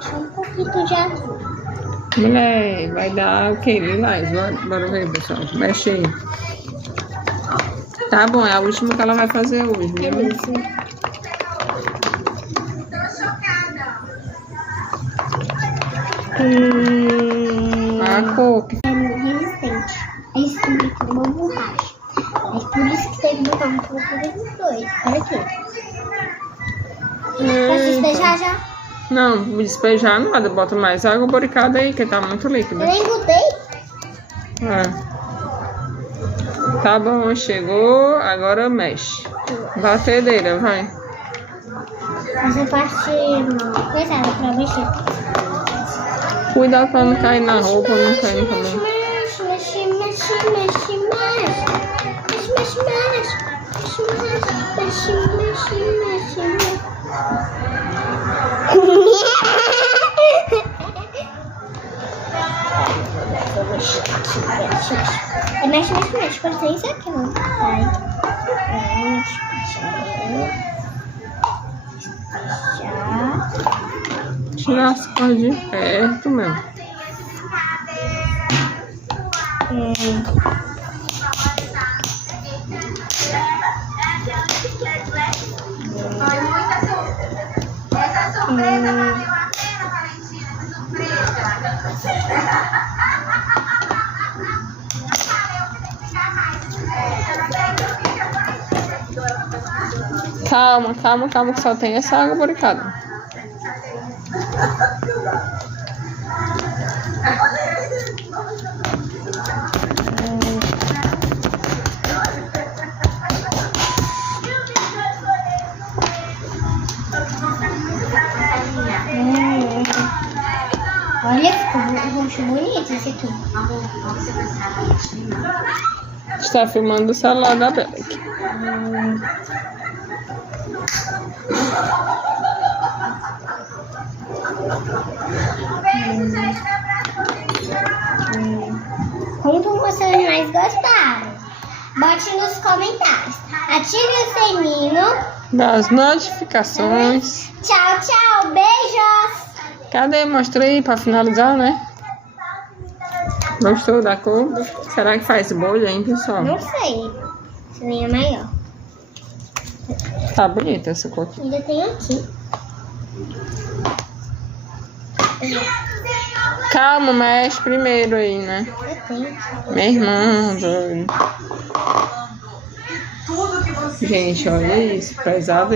Só um pouquinho de azul. Mulher, vai dar o que? Lilás? Bora ver, pessoal. Mexe aí. Tá bom, é a última que ela vai fazer hoje, É viu? isso. A cor que... É muito resistente. É isso que me uma borracha. É por isso que tem que botar um pouco dos dois. Olha aqui. Pode despejar já? Não, vou despejar nada. Bota mais água boricada aí, que tá muito líquido. Eu nem botei. É. Tá bom, chegou. Agora mexe. Batedeira, vai. Essa parte pesada pra mexer. Cuidado pra não cair na roupa, não cair no cabelo. Mexe, mexe, mexe, mexe, mexe. Mexe, mexe, mexe. Mexe, mexe, mexe, mexe. Mexe, mexe, mexe. Pode ser isso aqui, não? Vai. Mexe, mexe. Tirar as coisas de perto, meu. Calma, calma, calma, que só tem essa água boricada. Olha, ficou roxo bonito esse aqui. Está filmando o celular da Belek. Como vocês mais gostaram? Bote nos comentários. Ative o sininho. Das notificações. Tchau, tchau. Beijos. Cadê? Mostra aí pra finalizar, né? Gostou da cor? Será que faz bolha, hein, pessoal? Não sei. Esse nem é maior. Tá bonita essa cor aqui. Ainda tem aqui. Calma, mexe primeiro aí, né? Eu tenho. Meu irmão, doido. Gente, olha isso, pesado.